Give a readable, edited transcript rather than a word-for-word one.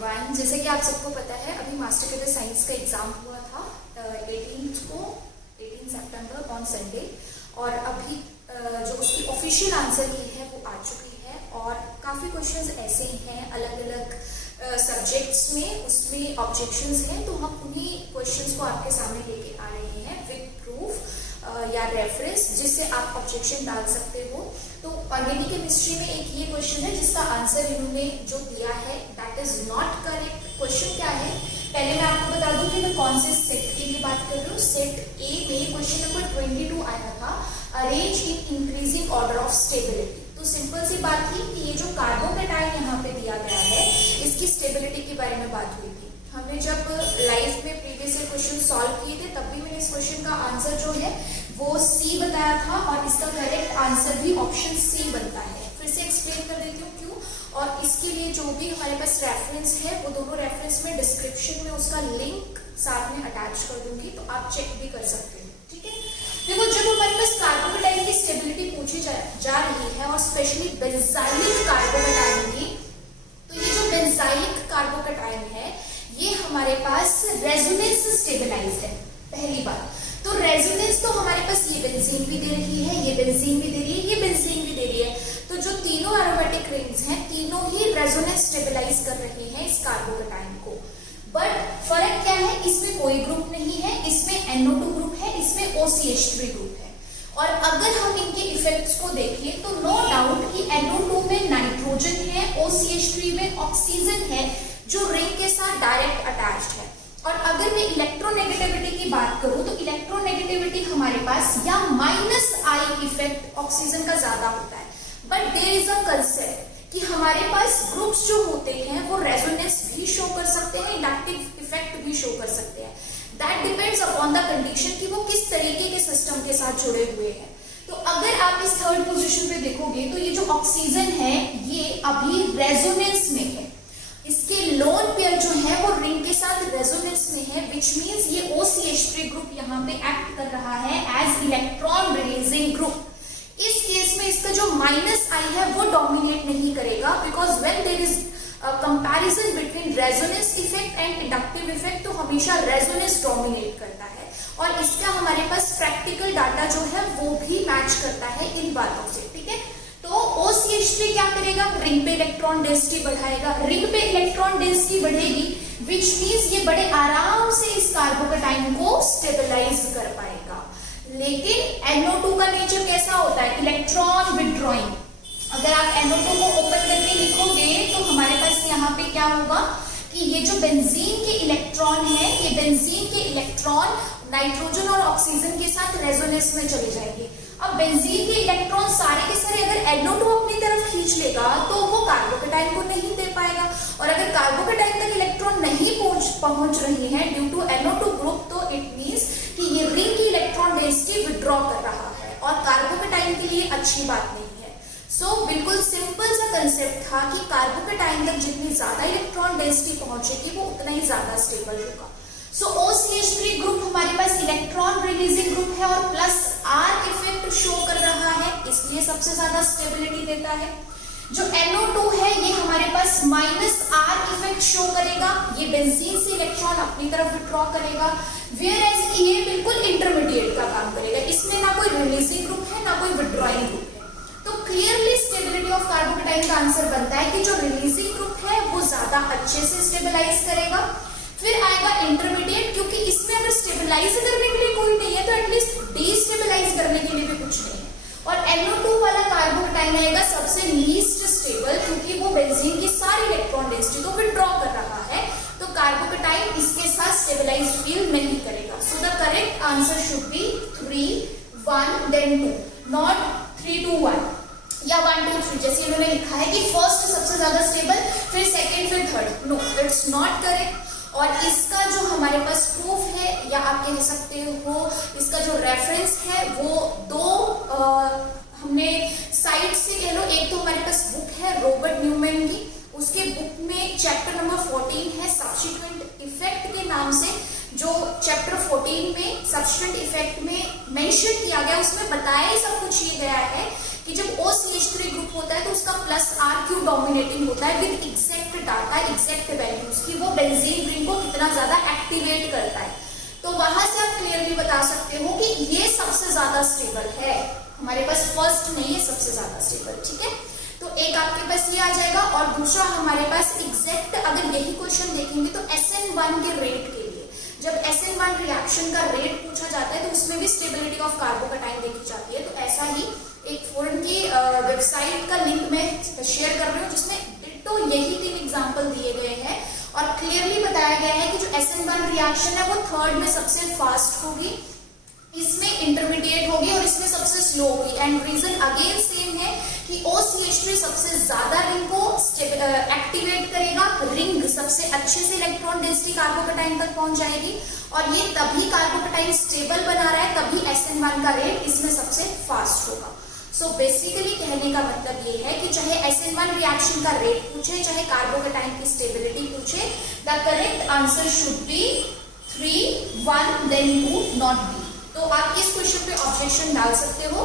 Everyone, जैसे कि आप सबको पता है अभी मास्टर कंप्यूटर साइंस का एग्जाम हुआ था 18 सितंबर ऑन संडे, और अभी जो उसकी ऑफिशियल आंसर की है वो आ चुकी है। और काफ़ी क्वेश्चंस ऐसे हैं अलग अलग सब्जेक्ट्स में, उसमें ऑब्जेक्शंस हैं, तो हम उन्हीं क्वेश्चंस को आपके सामने लेके आ रहे हैं विद प्रूफ या रेफरेंस, जिससे आप ऑब्जेक्शन डाल सकते हो। तो ऑर्गेनिक केमिस्ट्री में एक ये क्वेश्चन है जिसका आंसर इन्होंने जो दिया है that is not correct. Question क्या है, पहले मैं आपको बता दूं कि मैं कौन से सेट की भी बात कर रही हूँ। सेट ए में क्वेश्चन नंबर 22 आया था, arrange in increasing order of stability. तो सिंपल सी बात थी कि ये जो कार्बोकेटाइन यहाँ पे दिया गया है इसकी स्टेबिलिटी के बारे में बात हुई थी। हमने जब लाइफ में प्रीवियस क्वेश्चन सॉल्व किए थे तब भी मैंने इस क्वेश्चन का आंसर जो है वो सी बताया था, और इसका करेक्ट आंसर भी ऑप्शन सी बनता है। फिर से एक्सप्लेन कर देती हूँ क्यों, और इसके लिए जो भी हमारे पास रेफरेंस है वो दोनों रेफरेंस में डिस्क्रिप्शन में उसका लिंक साथ में अटैच कर दूंगी, तो आप चेक भी कर सकते हो। ठीक है, देखो जब हमारे पास कार्बोकेटाइन की स्टेबिलिटी पूछी जा रही है, और स्पेशली बेंजाइलिक कार्बोकेटाइन की, तो ये जो बेंजाइलिक कार्बोकेटाइन है ये हमारे पास रेजोनेंस स्टेबलाइज्ड है। पहली बात तो रेजोनेंस तो हमारे पास ये बेंजीन भी दे रही है, ये बेंजीन भी दे रही है, ये बेंजीन भी दे रही है, तो जो तीनों एरोमेटिक रिंग्स हैं तीनों ही रेजोनेंस स्टेबलाइज कर रहे हैं इस कार्बोकेटाइन को। बट फर्क क्या है, इसमें कोई ग्रुप नहीं है, इसमें NO2 ग्रुप है, इसमें OCH3 ग्रुप है। और अगर हम इनके इफेक्ट्स को देखें तो नो डाउट कि NO2 में नाइट्रोजन है, OCH3 में ऑक्सीजन है जो रिंग के साथ डायरेक्ट अटैच्ड है। और अगर मैं इलेक्ट्रोनेगेटिविटी की बात करूं तो इलेक्ट्रोनेगेटिविटी हमारे पास या -I इफेक्ट ऑक्सीजन का ज्यादा होता है। But there is a concept कि हमारे पास ग्रुप्स जो होते हैं वो रेजोनेंस भी शो कर सकते हैं, इंडक्टिव इफेक्ट भी शो कर सकते हैं। That depends upon the condition कि वो किस तरीके के सिस्टम के साथ जुड़े हुए हैं। तो अगर आप इस थर्ड पोजीशन पे देखोगे तो ये जो ऑक्सीजन है ये अभी रेजोनेंस में है, इसके लोन पेयर जो है वो रिंग के साथ रेजोनेंस में है, विच मींस ये OCH3 ग्रुप यहाँ पे एक्ट कर रहा है एज इलेक्ट्रॉन रिलीजिंग ग्रुप। इस केस में इसका जो -I है वो डोमिनेट नहीं करेगा, because when there is comparison between resonance effect and inductive effect तो हमेशा रेजोनेंस डोमिनेट करता है, और इसका हमारे पास प्रैक्टिकल डाटा जो है वो भी मैच करता है इन बातों से। ठीक है, तो OCH3 क्या करेगा, रिंग पे इलेक्ट्रॉन डेंसिटी बढ़ाएगा, रिंग पे इलेक्ट्रॉन डेंसिटी बढ़ेगी विच मींस ये बड़े आराम से इस कार्बोकेटाइन को स्टेबलाइज कर पाएगा। लेकिन NO2 का नेचर कैसा होता है, इलेक्ट्रॉन विड्रॉइंग। अगर आप NO2 को ओपन करके लिखोगे तो हमारे पास यहाँ पे क्या होगा कि ये जो बेंजीन के इलेक्ट्रॉन है, ये बेंजीन के इलेक्ट्रॉन नाइट्रोजन और ऑक्सीजन के साथ रेजोनेंस में चले जाएंगे। अब बेंजीन के इलेक्ट्रॉन सारे के सारे अगर NO2 अपनी तरफ खींच लेगा तो वो कार्बोकेटाइन को नहीं दे पाएगा, और अगर कार्बोकेटाइन तक इलेक्ट्रॉन नहीं पहुंच रही है ड्यू टू NO2 ग्रुप, तो इट मींस कि ये रिंग की इलेक्ट्रॉन डेंसिटी विड्रॉ कर रहा है, और कार्बोकेटाइन के लिए अच्छी बात नहीं है। सो बिल्कुल सिंपल सा कंसेप्ट था कि कार्बोकेटाइन तक जितनी ज्यादा इलेक्ट्रॉन डेंसिटी पहुंचेगी वो उतना ही ज्यादा स्टेबल होगा। सो OCH3 ग्रुप हमारे पास इलेक्ट्रॉन रिलीजिंग ग्रुप है और प्लस R इफेक्ट शो कर रहा है, इसलिए सबसे ज्यादा स्टेबिलिटी देता है। जो NO2 है ये हमारे पास -R इफेक्ट शो करेगा, ये बेंजीन से इलेक्ट्रॉन अपनी तरफ विड्रॉ करेगा, वेयर एज ये बिल्कुल इंटरमीडिएट का काम करेगा, इसमें ना कोई रिलीजिंग ग्रुप है ना कोई विड्रॉइंग ग्रुप है। तो क्लियरली स्टेबिलिटी ऑफ कार्बोकेटाइन का आंसर बनता है कि जो रिलीजिंग ग्रुप है वो ज्यादा अच्छे से स्टेबलाइज करेगा। फिर आएगा इंटरमीडिएट, क्योंकि इसमें अगर स्टेबलाइज करने के लिए कोई नहीं है तो एटलीस्ट डीस्टेबलाइज करने के लिए भी कुछ नहीं है। और NO2 वाला कार्बोकेटाइन आएगा सबसे लीस्ट स्टेबल, क्योंकि वो बेंजीन की सारी इलेक्ट्रॉन डेंसिटी को विड्रॉ कर रहा है, तो कार्बोकेटाइन इसके साथ स्टेबलाइज फील नहीं करेगा। So the correct answer should be 3 1 then 2, not 3 2 1 या 1 2 3 जैसे इन्होंने लिखा है कि फर्स्ट सबसे ज्यादा स्टेबल, फिर सेकेंड, फिर third. No, it's not correct. और इसका जो हमारे पास प्रूफ है या आप कह सकते हो इसका जो रेफरेंस है वो दो हमने साइट से कह लो। एक तो हमारे पास बुक है रॉबर्ट न्यूमैन की, उसके बुक में चैप्टर नंबर 14 है सब्स्टिट्यूएंट इफेक्ट के नाम से, जो चैप्टर 14 में सब्स्टिट्यूएंट इफेक्ट में मेंशन किया गया, उसमें बताया ही सब कुछ ये गया है कि जब OCH3 ग्रुप होता है तो उसका +R क्यों डोमिनेटिंग होता है, with exact data exact values की वो बेंजीन रिंग को कितना ज्यादा एक्टिवेट करता है। तो वहां से आप क्लियरली बता सकते हो कि ये सबसे ज्यादा स्टेबल है, हमारे पास फर्स्ट नहीं है सबसे ज्यादा स्टेबल, ठीक है। तो एक आपके पास ये आ जाएगा, और दूसरा हमारे पास एग्जैक्ट अगर यही क्वेश्चन देखेंगे तो SN1 के रेट के लिए, जब SN1 रिएक्शन का रेट पूछा जाता है तो उसमें भी स्टेबिलिटी ऑफ कार्बोकैटायन देखी जाती है। तो ऐसा ही एक फॉरेन की वेबसाइट का लिंक मैं शेयर कर रही हूँ जिसमें डिट्टो यही 3 एग्जांपल दिए गए हैं और क्लियरली बताया गया है कि जो SN1 रिएक्शन है वो थर्ड में सबसे फास्ट होगी, इसमें इंटरमीडिएट होगी और इसमें सबसे स्लो होगी। एंड रीजन अगेन सेम है कि OCH3 सबसे ज्यादा रिंग को एक्टिवेट करेगा, रिंग सबसे अच्छे से इलेक्ट्रॉन डेंसिटी कार्बोकैटायन तक पहुंच जाएगी, और ये तभी कार्बोकैटायन स्टेबल बना रहा है, तभी SN1 का रेट इसमें सबसे फास्ट होगा। सो बेसिकली कहने का मतलब ये है कि चाहे SN1 रिएक्शन का रेट पूछे, चाहे कार्बोकैटायन की स्टेबिलिटी पूछे, the correct answer should be 3, 1 then 2, not be. तो आप इस क्वेश्चन पे ऑब्जेक्शन डाल सकते हो।